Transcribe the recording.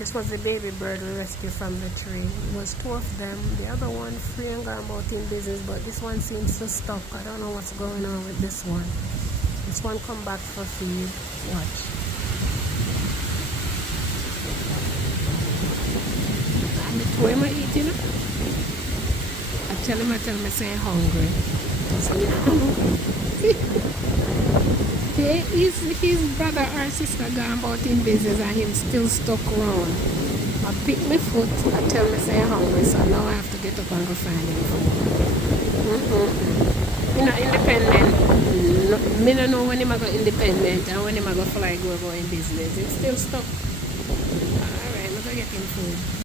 This was the baby bird we rescued from the tree. It was two of them. The other one free and gone about in business, but this one seems to stuck. I don't know what's going on with this one. This one come back for feed. Watch. And the two am I eating? I tell him I say hungry. So you're hungry. There is his brother or sister gone about in business and him still stuck around. I pick my foot, I tell me say I'm hungry, so now I have to get up and go find him food. You know, independent. No, me don't know when him I go independent and when him I go fly go about in business. It's still stuck. Alright, I'm gonna get him food.